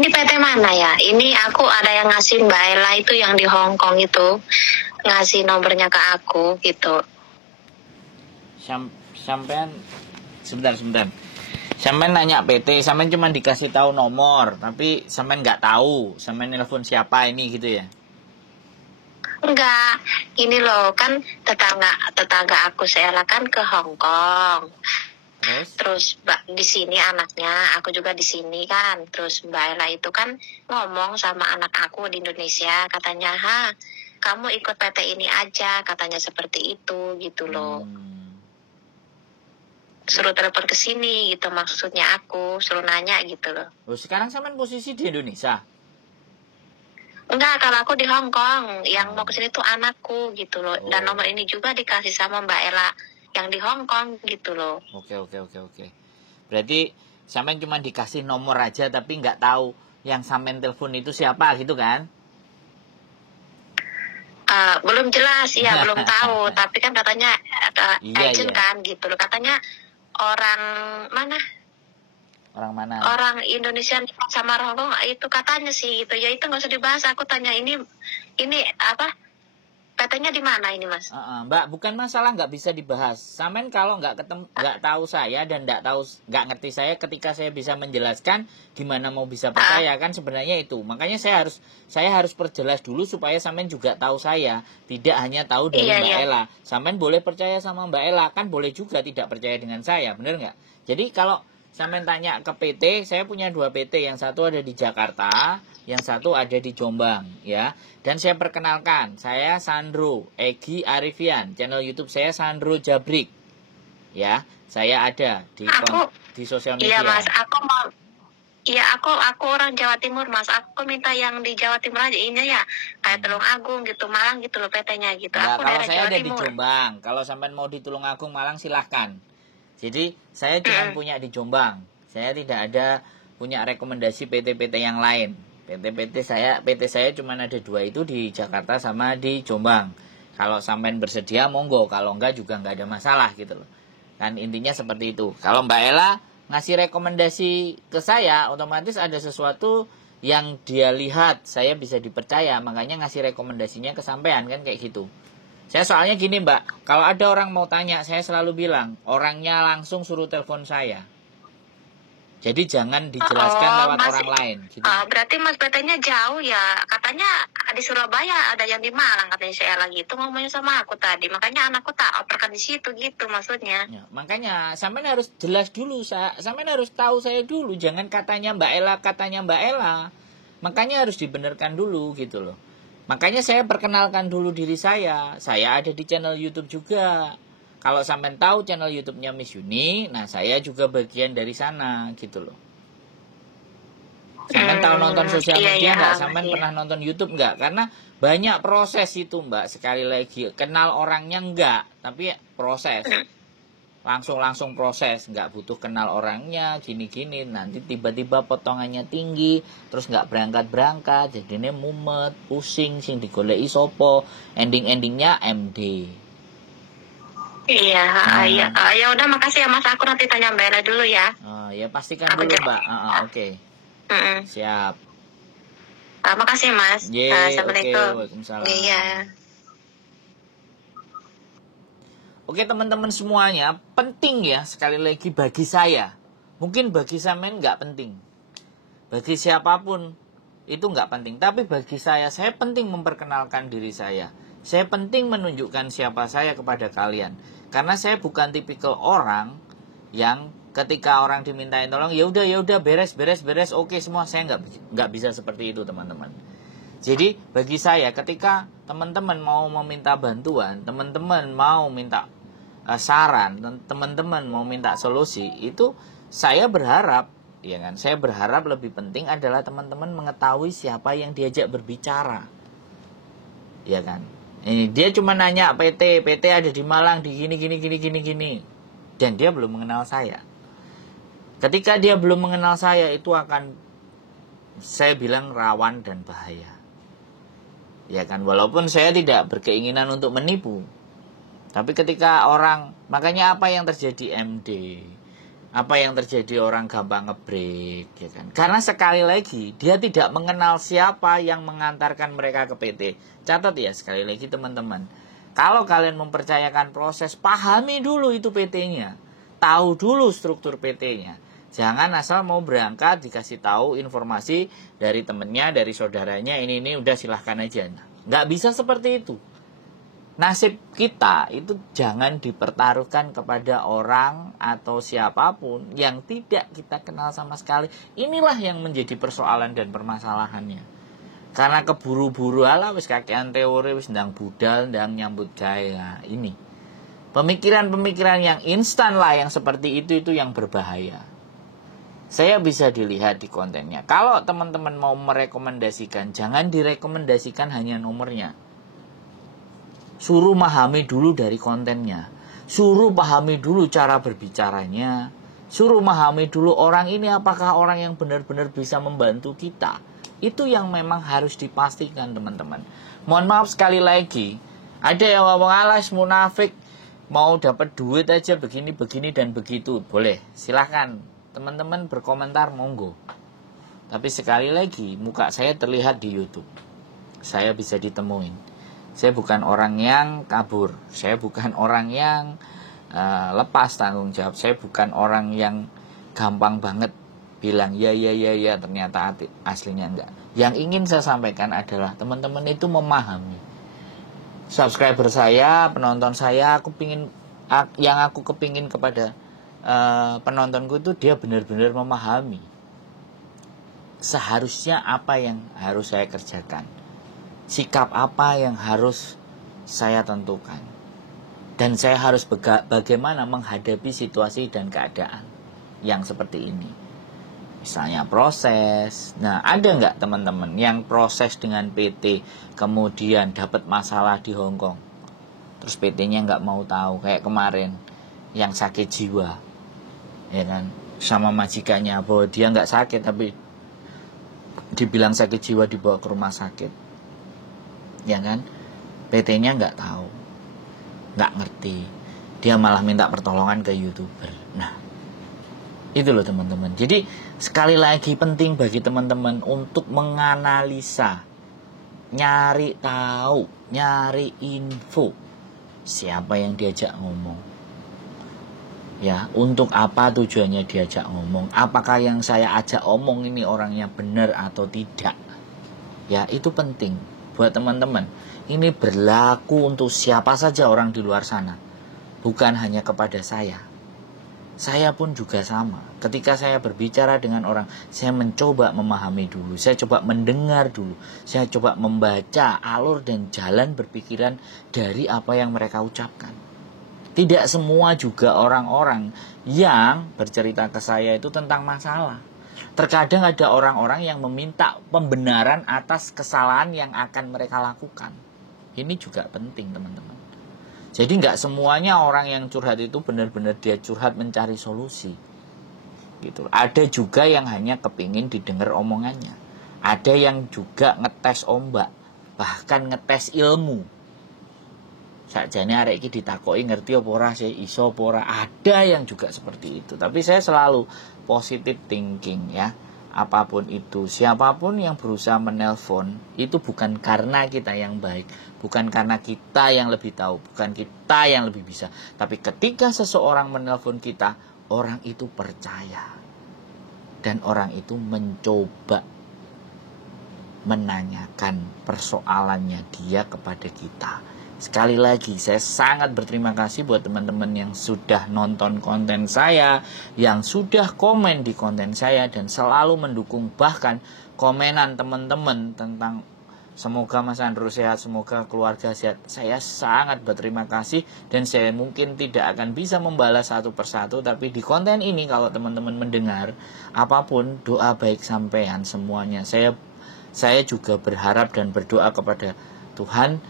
Ini PT mana ya? Ini aku ada yang ngasih Mbak Ella itu yang di Hong Kong itu. Ngasih nomornya ke aku gitu. Sampean sebentar. Sampean nanya PT, sampean cuma dikasih tahu nomor, tapi sampean nggak tahu, sampean nelpon siapa ini gitu ya? Enggak, ini loh kan tetangga aku Ella kan ke Hong Kong. Terus di sini anaknya, aku juga di sini kan. Terus Mbak Ella itu kan ngomong sama anak aku di Indonesia, katanya, kamu ikut PT ini aja, katanya seperti itu gitu loh. Suruh telepon ke sini gitu, maksudnya aku suruh nanya gitu loh. Sekarang sampean posisi di Indonesia? Enggak, kalau aku di Hong Kong, yang mau ke sini tuh anakku gitu loh. Dan nomor ini juga dikasih sama Mbak Ella yang di Hong Kong gitu loh. Oke. Berarti sampean cuma dikasih nomor aja tapi nggak tahu yang sampean telepon itu siapa gitu kan? Belum jelas ya, belum tahu. Tapi kan katanya agent kan gitu loh. Katanya orang mana? Orang mana? Orang Indonesia sama Hong Kong itu katanya sih gitu. Ya itu nggak usah dibahas. Aku tanya ini apa? PT-nya di mana ini, Mas? Mbak, bukan masalah nggak bisa dibahas. Sampean kalau nggak tahu saya dan nggak ngerti saya, ketika saya bisa menjelaskan, gimana mau bisa percaya kan sebenarnya itu. Makanya saya harus perjelas dulu supaya sampean juga tahu saya, tidak hanya tahu dari Mbak Ella. Sampean boleh percaya sama Mbak Ella, kan boleh juga tidak percaya dengan saya, bener nggak? Jadi kalau sampean tanya ke PT, saya punya 2 PT, yang satu ada di Jakarta, yang satu ada di Jombang, ya. Dan saya perkenalkan, saya Sandro Egi Arifian, channel YouTube saya Sandro Jabrik, ya. Saya ada di sosial media. Iya Mas, aku orang Jawa Timur Mas. Aku minta yang di Jawa Timur aja ini ya, kayak Tulung Agung gitu, Malang gitu loh PT-nya gitu. Nah, aku kalau saya Jawa ada Timur. di Jombang, kalau sampai mau di Tulung Agung Malang silahkan. Jadi saya cuma punya di Jombang. Saya tidak ada punya rekomendasi PT-PT yang lain. PT saya cuma ada 2 itu di Jakarta sama di Jombang. Kalau sampean bersedia monggo, kalau enggak juga enggak ada masalah gitu loh. Kan intinya seperti itu. Kalau Mbak Ella ngasih rekomendasi ke saya, otomatis ada sesuatu yang dia lihat saya bisa dipercaya, makanya ngasih rekomendasinya ke sampean kan kayak gitu. Saya soalnya gini Mbak, kalau ada orang mau tanya, saya selalu bilang, orangnya langsung suruh telepon saya. Jadi jangan dijelaskan lewat orang lain. Gitu. Berarti Mas PT-nya jauh ya. Katanya di Surabaya, ada yang di Malang katanya saya lagi. Itu ngomongnya sama aku tadi. Makanya anakku tak operkan di situ gitu maksudnya. Ya, makanya sampean harus jelas dulu. Sampean harus tahu saya dulu. Jangan katanya Mbak Ella. Makanya harus dibenarkan dulu gitu loh. Makanya saya perkenalkan dulu diri saya. Saya ada di channel YouTube juga. Kalau sampean tahu channel YouTube-nya Miss Yuni, nah saya juga bagian dari sana gitu loh. Sampean tahu nonton sosial media nggak? Sampean pernah nonton YouTube nggak? Karena banyak proses itu Mbak. Sekali lagi, kenal orangnya nggak, tapi proses. Langsung proses, nggak butuh kenal orangnya, gini-gini. Nanti tiba-tiba potongannya tinggi, terus nggak berangkat, jadinya mumet, pusing, sing digoleki sopo, endingnya MD. Iya, ya udah makasih ya Mas. Aku nanti tanya Mbak Ella dulu ya. Ya pastikan dulu Mbak. Oke. Siap. Makasih Mas. Assalamualaikum. Waalaikumsalam. Iya. Oke teman-teman semuanya, penting ya sekali lagi bagi saya. Mungkin bagi sampean nggak penting. Bagi siapapun itu nggak penting. Tapi bagi saya penting memperkenalkan diri saya. Saya penting menunjukkan siapa saya kepada kalian. Karena saya bukan tipikal orang yang ketika orang dimintain tolong, ya udah beres, oke semua. Saya nggak bisa seperti itu teman-teman. Jadi bagi saya ketika teman-teman mau meminta bantuan, teman-teman mau minta saran, teman-teman mau minta solusi, itu saya berharap, ya kan? Saya berharap lebih penting adalah teman-teman mengetahui siapa yang diajak berbicara, ya kan? Ini dia cuma nanya PT ada di Malang di gini, dan dia belum mengenal saya. Ketika dia belum mengenal saya, itu akan saya bilang rawan dan bahaya. Ya kan, walaupun saya tidak berkeinginan untuk menipu. Tapi ketika orang, makanya apa yang terjadi MD, Apa yang terjadi, orang gampang ngebreak, ya kan? Karena sekali lagi dia tidak mengenal siapa yang mengantarkan mereka ke PT. Catat ya sekali lagi teman-teman. Kalau kalian mempercayakan proses, pahami dulu itu PT-nya. Tahu dulu struktur PT-nya. Jangan asal mau berangkat dikasih tahu informasi dari temennya, dari saudaranya, ini udah silahkan aja. Nggak bisa seperti itu. Nasib kita itu jangan dipertaruhkan kepada orang atau siapapun yang tidak kita kenal sama sekali. Inilah yang menjadi persoalan dan permasalahannya. Karena keburu-buru ala wis kakean teori, wis ndang budal, ndang nyambut gawe. Ini pemikiran-pemikiran yang instan lah, yang seperti itu yang berbahaya. Saya bisa dilihat di kontennya. Kalau teman-teman mau merekomendasikan, jangan direkomendasikan hanya nomornya. Suruh memahami dulu dari kontennya. Suruh pahami dulu cara berbicaranya. Suruh memahami dulu orang ini apakah orang yang benar-benar bisa membantu kita. Itu yang memang harus dipastikan teman-teman. Mohon maaf sekali lagi. Ada yang ngomong alas munafik. Mau dapat duit aja begini dan begitu. Boleh, silahkan. Teman-teman berkomentar monggo. Tapi sekali lagi, muka saya terlihat di YouTube. Saya bisa ditemuin. Saya bukan orang yang kabur. Saya bukan orang yang lepas tanggung jawab. Saya bukan orang yang gampang banget bilang ya ternyata aslinya enggak. Yang ingin saya sampaikan adalah teman-teman itu memahami. Subscriber saya, penonton saya, yang aku kepingin kepada penontonku itu dia benar-benar memahami seharusnya apa yang harus saya kerjakan, sikap apa yang harus saya tentukan, dan saya harus bagaimana menghadapi situasi dan keadaan yang seperti ini. Misalnya proses. Nah, ada nggak teman-teman yang proses dengan PT kemudian dapat masalah di Hong Kong, terus PT-nya nggak mau tahu, kayak kemarin yang sakit jiwa, ya kan, sama majikannya bahwa dia nggak sakit tapi dibilang sakit jiwa, dibawa ke rumah sakit, ya kan, PT-nya nggak tahu, nggak ngerti, dia malah minta pertolongan ke YouTuber. Nah, itu loh teman-teman. Jadi sekali lagi penting bagi teman-teman untuk menganalisa, nyari tahu, nyari info siapa yang diajak ngomong. Ya, untuk apa tujuannya diajak ngomong? Apakah yang saya ajak omong ini orangnya benar atau tidak? Ya, itu penting buat teman-teman. Ini berlaku untuk siapa saja orang di luar sana. Bukan hanya kepada saya. Saya pun juga sama. Ketika saya berbicara dengan orang, saya mencoba memahami dulu. Saya coba mendengar dulu. Saya coba membaca alur dan jalan berpikiran dari apa yang mereka ucapkan. Tidak semua juga orang-orang yang bercerita ke saya itu tentang masalah. Terkadang ada orang-orang yang meminta pembenaran atas kesalahan yang akan mereka lakukan. Ini juga penting teman-teman. Jadi nggak semuanya orang yang curhat itu benar-benar dia curhat mencari solusi. Gitu. Ada juga yang hanya kepingin didengar omongannya. Ada yang juga ngetes ombak, bahkan ngetes ilmu. Sakjane arek iki ditakoki ngerti apa ora sih, iso apa ora. Ada yang juga seperti itu. Tapi saya selalu positive thinking ya. Apapun itu, siapapun yang berusaha menelpon, itu bukan karena kita yang baik, bukan karena kita yang lebih tahu, bukan kita yang lebih bisa. Tapi ketika seseorang menelpon kita, orang itu percaya. Dan orang itu mencoba menanyakan persoalannya dia kepada kita. Sekali lagi, saya sangat berterima kasih buat teman-teman yang sudah nonton konten saya, yang sudah komen di konten saya, dan selalu mendukung. Bahkan komenan teman-teman tentang semoga Mas Andrew sehat, semoga keluarga sehat. Saya sangat berterima kasih, dan saya mungkin tidak akan bisa membalas satu persatu. Tapi di konten ini kalau teman-teman mendengar, apapun doa baik sampean semuanya, saya juga berharap dan berdoa kepada Tuhan.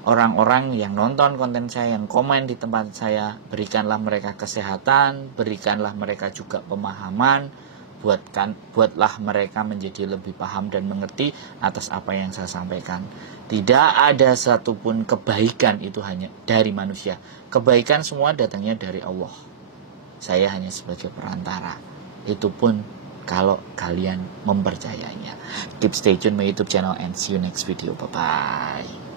Orang-orang yang nonton konten saya, yang komen di tempat saya, berikanlah mereka kesehatan, berikanlah mereka juga pemahaman, buatlah mereka menjadi lebih paham dan mengerti atas apa yang saya sampaikan. Tidak ada satupun kebaikan itu hanya dari manusia. Kebaikan semua datangnya dari Allah. Saya hanya sebagai perantara. Itu pun kalau kalian mempercayainya. Keep stay tune my YouTube channel and see you next video. Bye-bye.